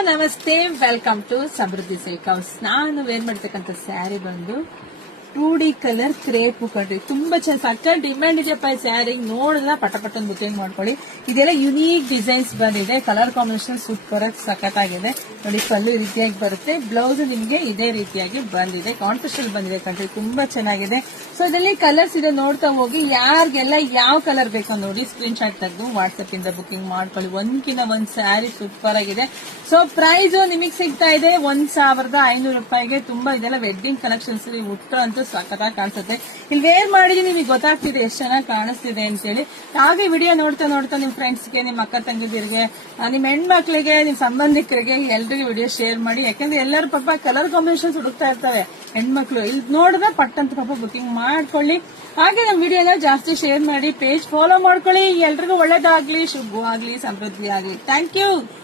ನಮಸ್ತೆ, welcome to Samriddhi silk house. ನಾನು wear ಮಾಡ್ತಕ್ಕಂಥ ಸ್ಯಾರಿ ಬಂದು 2D ಕಲರ್ ಕ್ರೇಪ್ ಕಣ್ರಿ. ತುಂಬಾ ಸಕ್ಕ ಡಿಮ್ಯಾಂಡ್ ಇದೆಯಪ್ಪ ಈ ಸ್ಯಾರಿ. ನೋಡಿದ್ರೆ ಪಟ ಬುಕಿಂಗ್ ಮಾಡ್ಕೊಳ್ಳಿ. ಇದೆಲ್ಲ ಯುನೀಕ್ ಡಿಸೈನ್ಸ್ ಬಂದಿದೆ. ಕಲರ್ ಕಾಂಬಿನೇಷನ್ ಸೂಪರ್ ಆಗಿ ಸಖತ್ತಾಗಿದೆ ನೋಡಿ. ಕಲ್ಲು ರೀತಿಯಾಗಿ ಬರುತ್ತೆ. ಬ್ಲೌಸ್ ನಿಮ್ಗೆ ಇದೇ ರೀತಿಯಾಗಿ ಬಂದಿದೆ. ಕಾಂಟ್ರಾಸ್ಟ್ ಬಂದಿದೆ ಕಣ್ರಿ. ತುಂಬಾ ಚೆನ್ನಾಗಿದೆ. ಸೊ ಇದರಲ್ಲಿ ಕಲರ್ಸ್ ಇದೆ, ನೋಡ್ತಾ ಹೋಗಿ. ಯಾರಿಗೆಲ್ಲ ಯಾವ ಕಲರ್ ಬೇಕೋ ನೋಡಿ ಸ್ಕ್ರೀನ್ ಶಾಟ್ ತೆಗೆದು ವಾಟ್ಸ್ಆಪ್ ಇಂದ ಬುಕಿಂಗ್ ಮಾಡ್ಕೊಳ್ಳಿ. ಒಂದ್ಕಿಂತ ಒಂದ್ ಸ್ಯಾರಿ ಸೂಪರ್ ಆಗಿದೆ. ಸೊ ಪ್ರೈಸ್ ನಿಮಗೆ ಸಿಗ್ತಾ ಇದೆ 1500 ರೂಪಾಯಿಗೆ. ತುಂಬಾ ಇದೆಲ್ಲ ವೆಡ್ಡಿಂಗ್ ಕಲೆಕ್ಷನ್ಸ್ ಉಟ್ರ ಅಂತೂ ಸಖತ್ತಾಗಿ ಕಾಣಿಸುತ್ತೆ. ಇಲ್ಲಿ ವೇರ್ ಮಾಡಿದ್ರೆ ನಿಮಗೆ ಗೊತ್ತಾಗ್ತಿದೆ ಎಷ್ಟು ಚೆನ್ನಾಗಿ ಕಾಣಿಸ್ತಿದೆ ಅಂತೇಳಿ. ಹಾಗೆ ವಿಡಿಯೋ ನೋಡ್ತಾ ನಿಮ್ ಫ್ರೆಂಡ್ಸ್ಗೆ, ನಿಮ್ ಅಕ್ಕ ತಂಗಿದಿರಿಗೆ, ನಿಮ್ ಹೆಣ್ಮಕ್ಳಿಗೆ, ನಿಮ್ ಸಂಬಂಧಿಕರಿಗೆ ಎಲ್ರಿಗೂ ವಿಡಿಯೋ ಶೇರ್ ಮಾಡಿ. ಯಾಕಂದ್ರೆ ಎಲ್ಲರೂ ಪಾಪ ಕಲರ್ ಕಾಂಬಿನೇಷನ್ಸ್ ಹುಡುಕ್ತಾ ಇರ್ತಾರೆ ಹೆಣ್ಮಕ್ಳು. ಇಲ್ಲಿ ನೋಡಿದ್ರೆ ಪಟ್ಟಂತ ಪಾಪ ಬುಕಿಂಗ್ ಮಾಡ್ಕೊಳ್ಳಿ. ಹಾಗೆ ನಮ್ ವಿಡಿಯೋನ ಜಾಸ್ತಿ ಶೇರ್ ಮಾಡಿ, ಪೇಜ್ ಫಾಲೋ ಮಾಡ್ಕೊಳ್ಳಿ. ಎಲ್ರಿಗೂ ಒಳ್ಳೇದಾಗ್ಲಿ, ಶುಭವಾಗ್ಲಿ, ಸಮೃದ್ಧಿ ಆಗ್ಲಿ. Thank you.